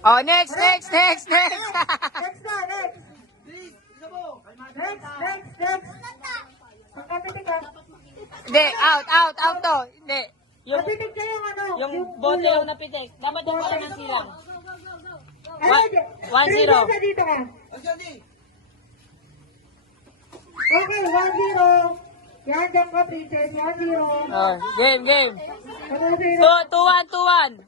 Oh, next. Next na, next. Next. Pagkapitik ka. Hindi, out to. Hindi. Kapitik ka yung ano. Yung bote yung napitik. Dapat yung bote ng silang. Ayun, 1-0. 3 sa dito ka. Okay, 1-0. Yan, dyan ka, princess. 1-0. Oh, game. 1-0. 2-1.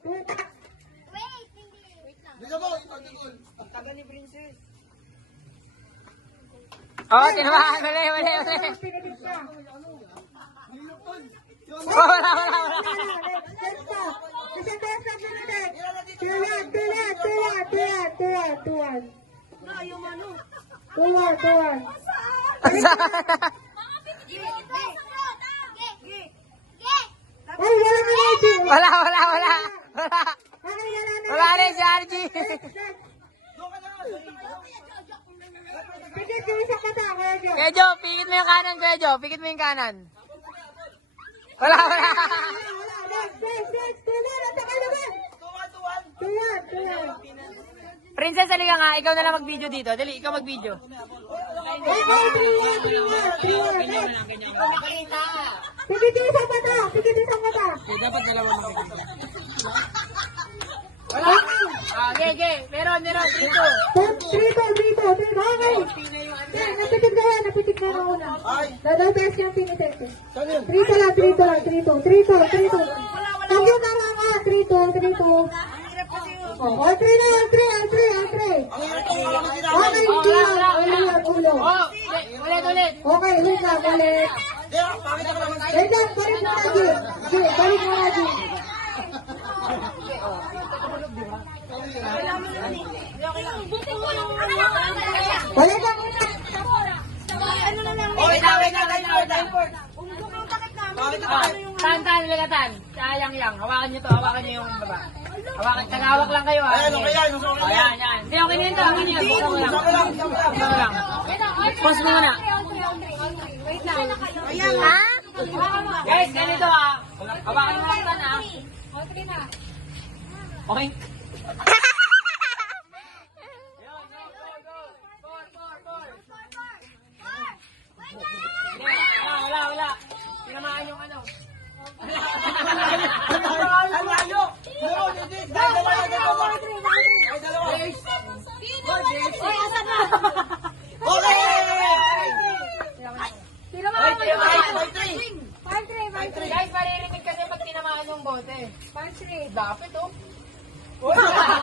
Oh, tinamaan. Mali. Pinitik ka. Oh, wala. Next pa. Isang beses na pinitik. 2-1. Ay, wala na natin. Wala. Okay, wala na. Wala rin si RG. Pikit yung isang mata, Kuya Jo. Kuya Jo, pikit mo yung kanan, Kuya Jo. Pikit mo yung kanan. Wala. Next. Tulan, at saka naman. Tulan. Princess, halika nga. Ikaw na lang mag-video dito. Dali, ikaw mag-video. Okay, 3-1. Next. Pikit yung isang mata. Dapat dalawa mag-video. Wala. Okay. Meron. Dito. 3-2. Okay. Napitik ka na una. Dadal best yung pinitik. 3-2 lang. 3-2. Tagyo na lang nga. 3-2. Oh, 3 na. 3. Okay, ulo. Oh, ulit. Okay, wait lang, ulit. Wait lang, balik mo na, Jim. Balik lang muna. Tan, ligatan. Sayang yang. Hawakan niyo yung baba. Tagawak lang kayo ha. Ayan. Hindi, okay na yun to. Akin yan. Buksan mo lang. Pause mo muna. Ha? Guys, ganito ha. Hawakan mo lang tan ha. Okay.